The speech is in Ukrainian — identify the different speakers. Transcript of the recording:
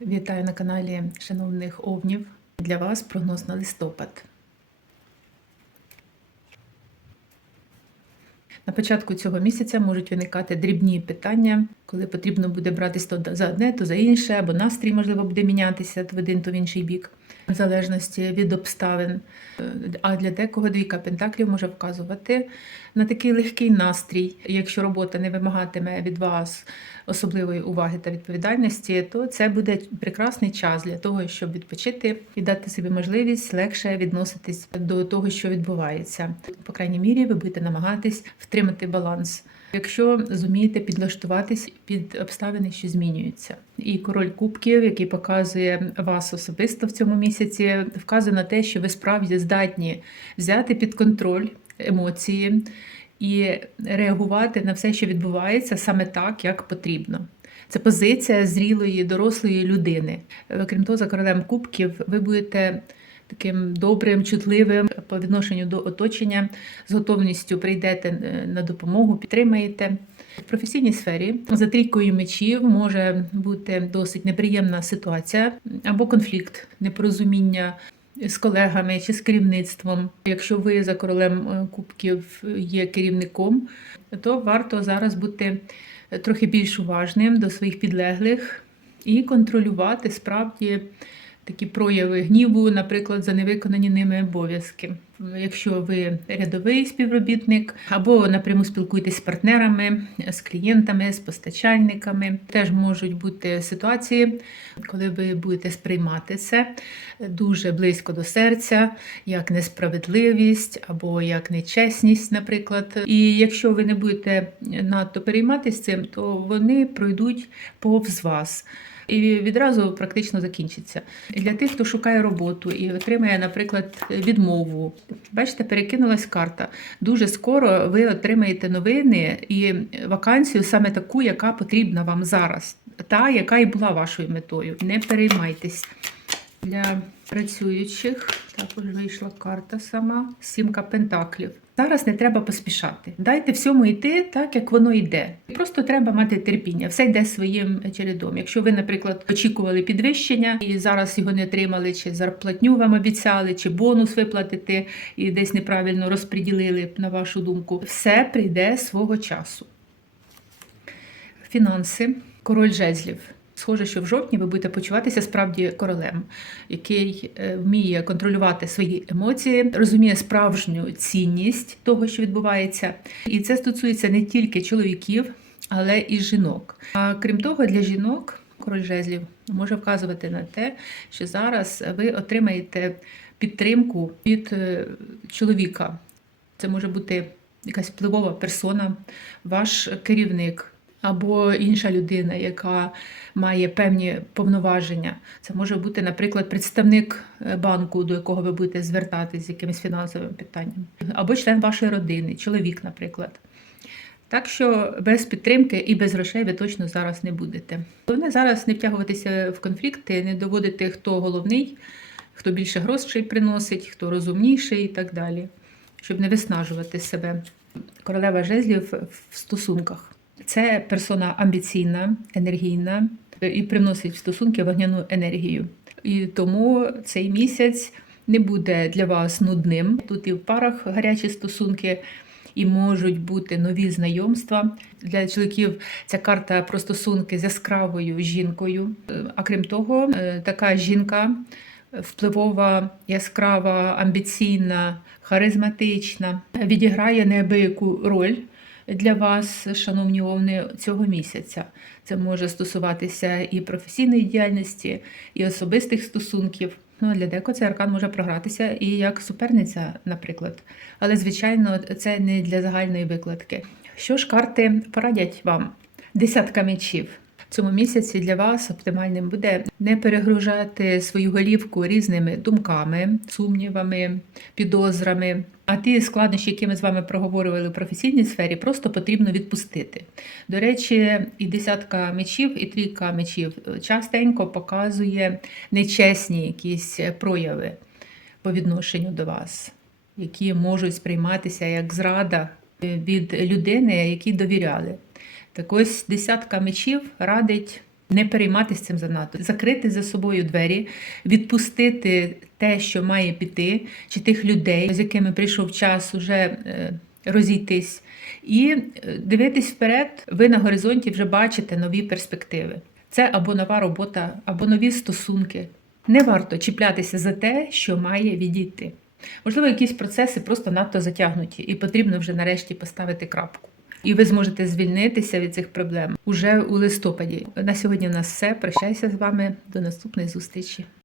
Speaker 1: Вітаю на каналі шановних овнів. Для вас прогноз на листопад. На початку цього місяця можуть виникати дрібні питання, коли потрібно буде братись то за одне, то за інше, або настрій, можливо, буде мінятися то в один, то в інший бік, в залежності від обставин. А для декого двійка пентаклів може вказувати на такий легкий настрій. Якщо робота не вимагатиме від вас особливої уваги та відповідальності, то це буде прекрасний час для того, щоб відпочити і дати собі можливість легше відноситись до того, що відбувається. По крайній мірі, ви будете намагатись втримати баланс. Якщо зумієте підлаштуватись під обставини, що змінюються, і король кубків, який показує вас особисто в цьому місяці, вказує на те, що ви справді здатні взяти під контроль емоції і реагувати на все, що відбувається, саме так, як потрібно. Це позиція зрілої, дорослої людини. Крім того, за королем кубків ви будете таким добрим, чутливим по відношенню до оточення, з готовністю прийдете е, на допомогу, підтримаєте. В професійній сфері за трійкою мечів може бути досить неприємна ситуація або конфлікт, непорозуміння з колегами чи з керівництвом. Якщо ви за королем е, кубків є керівником, то варто зараз бути трохи більш уважним до своїх підлеглих і контролювати справді такі прояви гніву, наприклад, за невиконані ними обов'язки. Якщо ви рядовий співробітник або напряму спілкуєтесь з партнерами, з клієнтами, з постачальниками, теж можуть бути ситуації, коли ви будете сприймати це дуже близько до серця, як несправедливість або як нечесність, наприклад. І якщо ви не будете надто перейматися цим, то вони пройдуть повз вас і відразу практично закінчиться. Для тих, хто шукає роботу і отримає, наприклад, відмову. Бачите, перекинулась карта. Дуже скоро ви отримаєте новини і вакансію саме таку, яка потрібна вам зараз, та, яка і була вашою метою. Не переймайтесь. Для працюючих також вийшла карта сама, сімка пентаклів. Зараз не треба поспішати. Дайте всьому йти так, як воно йде. Просто треба мати терпіння. Все йде своїм чередом. Якщо ви, наприклад, очікували підвищення і зараз його не отримали, чи зарплатню вам обіцяли, чи бонус виплатити і десь неправильно розподілили, на вашу думку, все прийде свого часу. Фінанси, король жезлів. Схоже, що в жовтні ви будете почуватися справді королем, який е, вміє контролювати свої емоції, розуміє справжню цінність того, що відбувається. І це стосується не тільки чоловіків, але і жінок. А крім того, для жінок король жезлів може вказувати на те, що зараз ви отримаєте підтримку від е, чоловіка. Це може бути якась впливова персона, ваш керівник або інша людина, яка має певні повноваження. Це може бути, наприклад, представник е, банку, до якого ви будете звертатись з якимось фінансовим питанням, або член вашої родини, чоловік, наприклад. Так що без підтримки і без грошей ви точно зараз не будете. Головне зараз не втягуватися в конфлікти, не доводити, хто головний, хто більше грошей приносить, хто розумніший і так далі, щоб не виснажувати себе. Королева жезлів в стосунках. Це персона амбіційна, енергійна і приносить в стосунки вогняну енергію. І тому цей місяць не буде для вас нудним. Тут і в парах гарячі стосунки, і можуть бути нові знайомства. Для чоловіків ця карта про стосунки з яскравою жінкою. А крім того, е, така жінка впливова, яскрава, амбіційна, харизматична, відіграє неабияку роль для вас, шановні овни, цього місяця. Це може стосуватися і професійної діяльності, і особистих стосунків. Ну, Для деко цей аркан може програтися і як суперниця, наприклад. Але, звичайно, це не для загальної викладки. Що ж карти порадять вам? Десятка мечів. В цьому місяці для вас оптимальним буде не перегружати свою голівку різними думками, сумнівами, підозрами. А ті складнощі, які ми з вами проговорювали в професійній сфері, просто потрібно відпустити. До речі, і десятка мечів, і трійка мечів частенько показує нечесні якісь прояви по відношенню до вас, які можуть сприйматися як зрада від людини, якій довіряли. Так ось десятка мечів радить Не перейматися цим занадто, закрити за собою двері, відпустити те, що має піти, чи тих людей, з якими прийшов час уже е, розійтись, і е, дивитись вперед. Ви на горизонті вже бачите нові перспективи. Це або нова робота, або нові стосунки. Не варто чіплятися за те, що має відійти. Можливо, якісь процеси просто надто затягнуті, і потрібно вже нарешті поставити крапку. І ви зможете звільнитися від цих проблем уже у листопаді. На сьогодні у нас все. Прощаюся з вами. До наступної зустрічі.